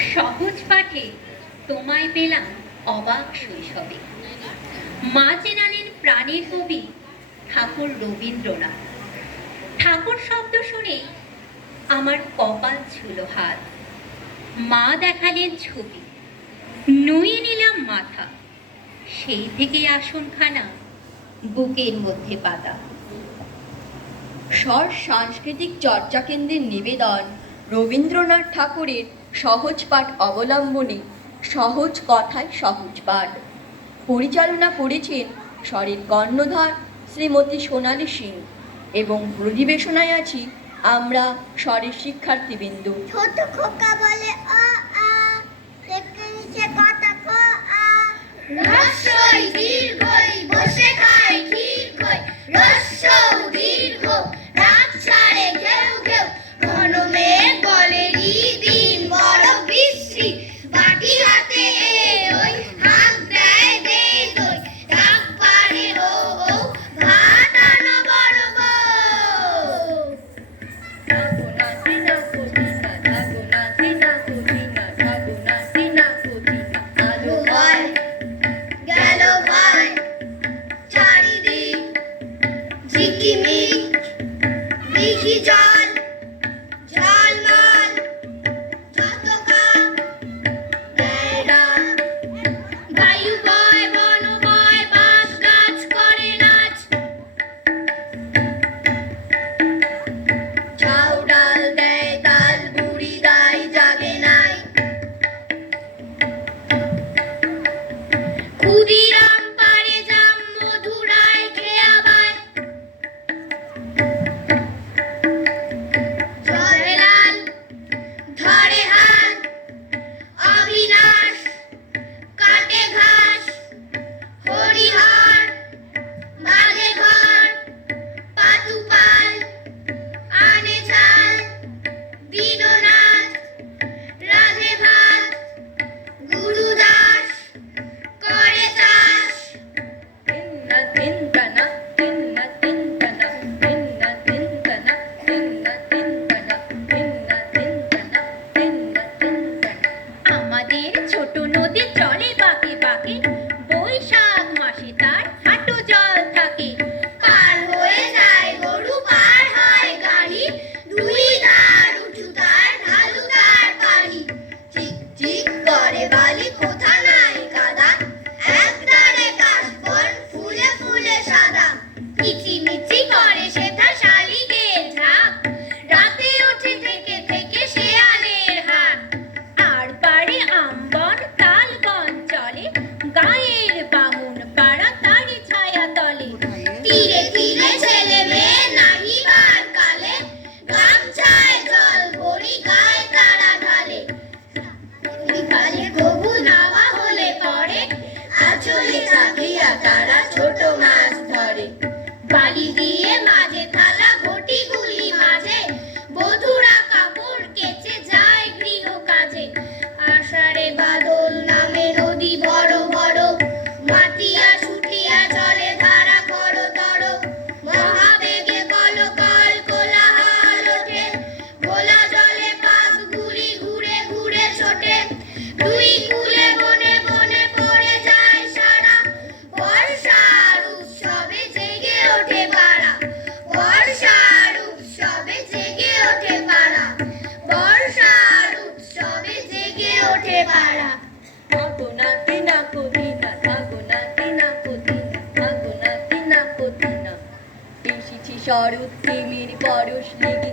সহজ পাঠে তোমায় পেলাম অবাক শৈশবে। মা চেনালেন প্রাণের কবি ঠাকুর রবীন্দ্রনাথ। ঠাকুর শব্দ শুনে আমার কপাল ছিল হাত। মা দেখালেন ছবি, নুয়ে নিলাম মাথা। সেই থেকে আসনখানা বুকের মধ্যে পাতা স্বর সাংস্কৃতিক চর্চা কেন্দ্রের নিবেদন রবীন্দ্রনাথ ঠাকুরের সহজ পাঠ অবলম্বনে সহজ কথায় সহজ পাঠ। পরিচালনা করেছেন স্বরের কর্ণধার শ্রীমতী সোনালী সিং এবং প্রতিবেশনায় আছি আমরা স্বরের শিক্ষার্থীবৃন্দ। ছোট খোকা বলে আ। আ শরৎ তিমির পরশ লেগে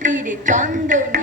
তীরে চন্দনী